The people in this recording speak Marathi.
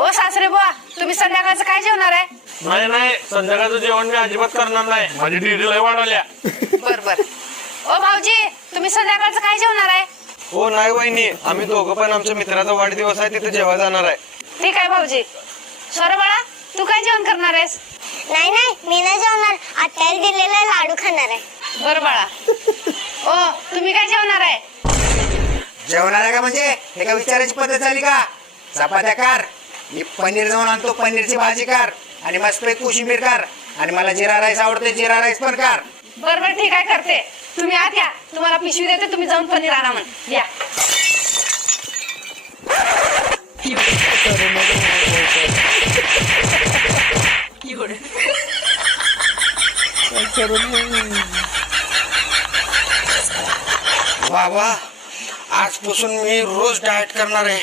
ओ सासरे बुवा, तुम्ही संध्याकाळचं काय जेवणार आहे? नाही नाही, संध्याकाळचं जेवण मी अजिबात करणार नाही. माझी डिग्री लय वाढवल्या. बर बर. ओ भाऊजी, तुम्ही संध्याकाळचं काय जेवणार आहे? हो नाही वहिनी, आम्ही दोघं पण आमच्या मित्राचा वाढदिवस आहे तिथे जेव्हा जाणार आहे. ठीक आहे भाऊजी. स्वर बाळा, तू काय जेवण करणार आहेस? नाही नाही, मी नाही जेवणार. आत्याने दिलेला लाडू खाणार आहे. बर बाळा. ओ, तुम्ही काय जेवणार आहे? जेवणार आहे का म्हणजे हे का विचारायची पद्धत झाली का? चपात्या कर, मी पनीर जाऊन आणतो, पनीरची भाजी कर आणि मस्त कोशिंबीर कर आणि मला जिरा राईस आवडते, जिरा राईस पण कर. बर बर, ठीक आहे, करते. तुम्ही आत या, तुम्हाला पिशवी देते, तुम्ही जाऊन पनीर आणा म्हण. या. वा वा, आजपासून मी रोज डाएट करणार आहे.